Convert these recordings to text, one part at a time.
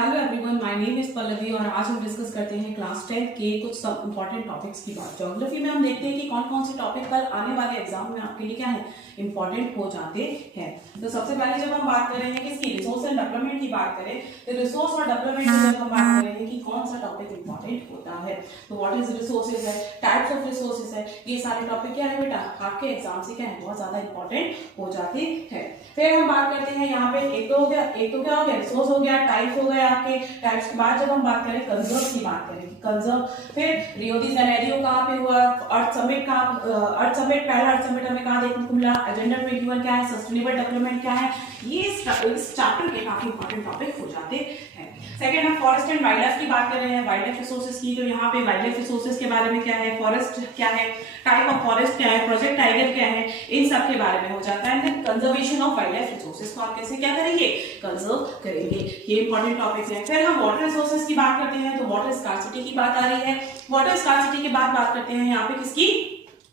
Hello everyone, my name is Pallavi और आज हम डिस्कस करते हैं क्लास 10 के कुछ सब इंपॉर्टेंट टॉपिक्स की बात। ज्योग्राफी में हम देखते हैं कि कौन कौन से टॉपिक कल आने वाले एग्जाम में आपके लिए क्या है इंपॉर्टेंट हो जाते हैं। तो सबसे पहले जब हम बात कर रहे हैं किसकी रिसोर्स एंड डेवलपमेंट की बात करें तो रिसोर्स और डेवलपमेंट की जब हम बात कर रहे हैं कि कौन सा टॉपिक इंपॉर्टेंट होता है तो व्हाट इज रिसोर्सेज है, टाइप्स ऑफ रिसोर्सेज है, ये सारे टॉपिक क्या है बेटा आपके एग्जाम से क्या है बहुत ज्यादा इंपॉर्टेंट हो जाते हैं। फिर हम बात करते हैं यहाँ पे एक तो हो गया, एक तो क्या हो गया रिसोर्स हो गया, टाइप्स हो गए आपके। टाइप्स के बाद जब हम बात करें कंजर्व की बात करें कंजर्व, फिर रियो डी जेनेरियो कहाँ पे हुआ, अर्थ समिट का अर्थ समिट पहला अर्थ समिट हमें कहाँ देखने को मिला, एजेंडा 21 क्या है, सस्टेनेबल डेवलपमेंट क्या है, ये इस चैप्टर के काफी इंपॉर्टेंट टॉपिक हो जाते हैं। सेकंड हम फॉरेस्ट एंड वाइल्ड लाइफ की बात कर रहे हैं, वाइल्ड लाइफ रिसोर्सेज की। तो यहाँ पे वाइल्ड लाइफ रिसोर्सेज के बारे में क्या है, फॉरेस्ट क्या है, टाइप ऑफ फॉरेस्ट क्या है, प्रोजेक्ट टाइगर क्या है, इन सब के बारे में हो जाता है। Then conservation of wildlife resources को आप कैसे क्या करेंगे कंजर्व करेंगे, ये इंपॉर्टेंट टॉपिक्स हैं। फिर हम वाटर रिसोर्सेज की बात करते हैं तो वाटर स्कार्सिटी की बात आ रही है। वाटर स्कार्सिटी की बात करते हैं यहाँ पे किसकी,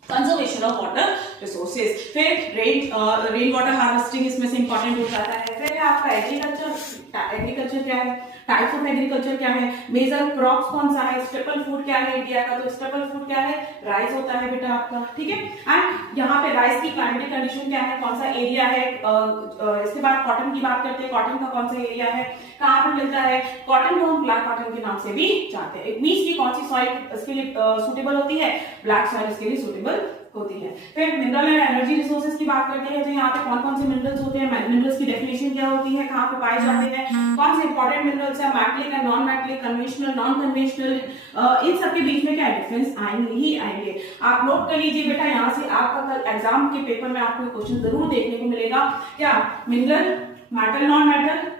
कंजर्वेशन ऑफ वाटर रिसोर्सेज। फिर रेन वाटर हार्वेस्टिंग इसमें से इंपॉर्टेंट हो जाता है। फिर आपका एग्रीकल्चर क्या है, टाइप्स ऑफ एग्रीकल्चर क्या है, मेजर क्रॉप्स कौन सा है, स्टेपल फूड क्या है इंडिया का, तो स्टेपल फूड क्या है राइस होता है बेटा आपका, ठीक है। एंड यहाँ पे राइस की क्लाइमेटिक कंडीशन क्या है, कौन सा एरिया है। इसके बाद कॉटन की बात करते हैं, कॉटन का कौन सा एरिया है, कहाँ पे मिलता है। कॉटन को हम ब्लैक कॉटन के नाम से भी जानते हैं। मीन्स की कौन सी सॉइल इसके लिए सुटेबल होती है, ब्लैक सॉइल इसके लिए सुटेबल होती है। फिर मिनरल एंड एनर्जी रिसोर्सेज की बात करते हैं तो यहाँ पे कौन कौन से मिनरल्स होते हैं, मिनरल्स की डेफिनेशन क्या होती है, कहाँ पे पाए जाते हैं, कौन से इंपॉर्टेंट मिनरल्स है, magnetic and non magnetic, conventional non conventional, इन सब के बीच में क्या डिफरेंस आएंगे ही आएंगे। आप नोट कर लीजिए बेटा, यहाँ से आपका कल एग्जाम के पेपर में आपको क्वेश्चन जरूर देखने को मिलेगा। क्या mineral, metal non metal,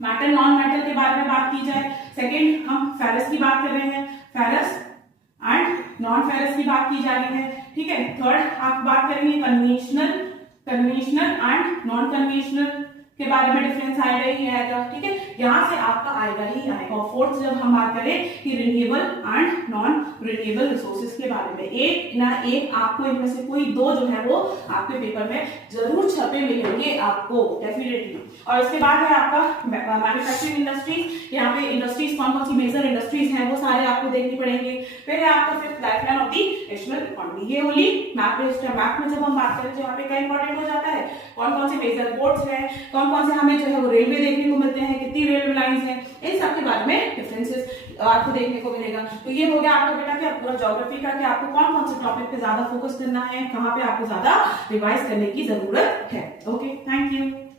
metal non metal के बारे में बात की जाए। सेकेंड हम फेरस की बात कर रहे हैं, फेरस एंड नॉन फेरस की बात की जा रही है, ठीक है। थर्ड आप बात करेंगे कन्वेंशनल एंड नॉन कन्वेंशनल के बारे में डिफरेंस आएगा ही आएगा, ठीक है। यहाँ से आपका आएगा ही आएगा। और फोर्थ जब हम बात करें कि renewable and non renewable resources के बारे में, एक ना एक आपको इनमें से कोई दो जो है वो आपके पेपर में जरूर छपे मिलेंगे आपको डेफिनेटली। और इसके बाद है आपका मैन्युफैक्चरिंग इंडस्ट्रीज। यहाँ पे इंडस्ट्रीज कौन कौन सी मेजर इंडस्ट्रीज हैं वो सारे आपको देखनी पड़ेंगे। फिर है आपका fifth lifeline of the national economy. ये ओनली मैप में जब हम बात करें तो यहाँ पे क्या इंपॉर्टेंट हो जाता है, कौन कौन से मेजर पोर्ट्स हैं, कौन कौन से हमें जो है वो रेलवे देखने को मिलते हैं, कितनी रेलवे लाइंस हैं, इन सब के बारे में डिफरेंसेस आपको देखने को मिलेगा। तो ये हो गया आपका बेटा क्या पूरा ज्योग्राफी का कि आपको कौन कौन से टॉपिक पे ज्यादा फोकस करना है, कहाँ पे आपको ज्यादा रिवाइज करने की जरूरत है। Okay, thank you.